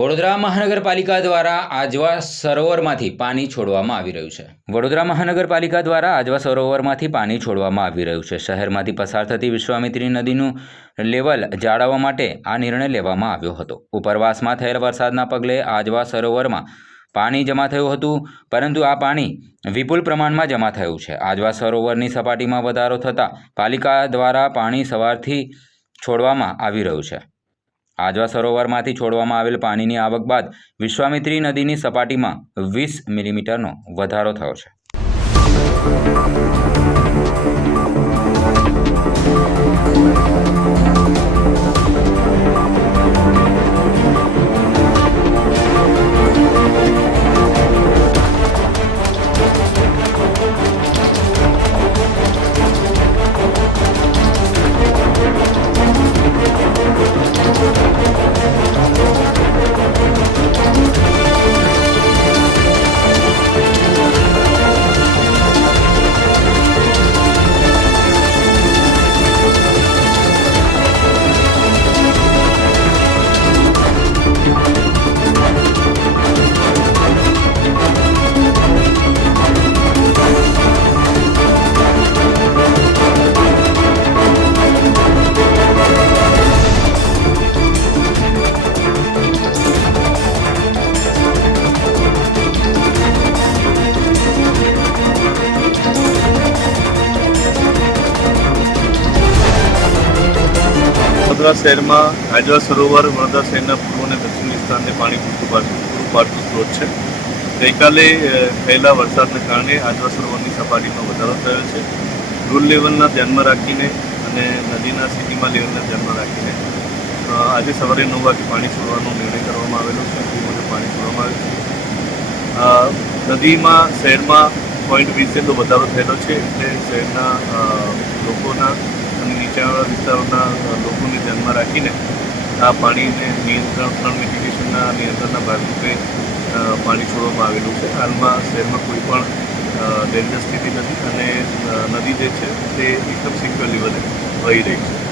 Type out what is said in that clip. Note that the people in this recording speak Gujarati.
વડોદરા મહાનગરપાલિકા દ્વારા આજવા સરોવરમાંથી પાણી છોડવામાં આવી રહ્યું છે. વડોદરા મહાનગરપાલિકા દ્વારા આજવા સરોવરમાંથી પાણી છોડવામાં આવી રહ્યું છે. શહેરમાંથી પસાર થતી વિશ્વામિત્રી નદીનું લેવલ જાળવવા માટે આ નિર્ણય લેવામાં આવ્યો હતો. ઉપરવાસમાં થયેલ વરસાદના પગલે આજવા સરોવરમાં પાણી જમા થયું હતું, પરંતુ આ પાણી વિપુલ પ્રમાણમાં જમા થયું છે. આજવા સરોવરની સપાટીમાં વધારો થતાં પાલિકા દ્વારા પાણી સવારથી છોડવામાં આવી રહ્યું છે. આજવા સરોવરમાંથી છોડવામાં આવેલ પાણીની આવક બાદ વિશ્વામિત્રી નદીની સપાટીમાં 20 મિલીમીટરનો વધારો થયો છે. વડોદરા શહેરમાં આજવા સરોવર વડોદરા શહેરના પૂર્વ અને દક્ષિણ વિસ્તારને પાણી પૂરું પાડતું સ્ત્રોત છે. ગઈકાલે થયેલા વરસાદને કારણે આજવા સરોવરની સપાટીમાં વધારો થયો છે. રૂલ લેવલના ધ્યાનમાં રાખીને અને નદીના સિટીમાં લેવલના ધ્યાનમાં રાખીને આજે સવારે 9 વાગે પાણી છોડવાનો નિર્ણય કરવામાં આવેલો છે. તે મુજબ પાણી છોડવામાં આવ્યું છે. નદીમાં શહેરમાં 0.20 જેટલો વધારો થયેલો છે, એટલે શહેરના લોકોના અને નીચાણવાળા વિસ્તારોના લોકોને ધ્યાનમાં રાખીને આ પાણીને નિયંત્રણ મિટિગેશનના નિયંત્રણના ભાગરૂપે પાણી છોડવામાં આવેલું છે. હાલમાં શહેરમાં કોઈ પણ ડેન્જર સ્થિતિ નથી અને નદી જે છે તે એકદમ સિક્યોર લેવલે વહી રહી છે.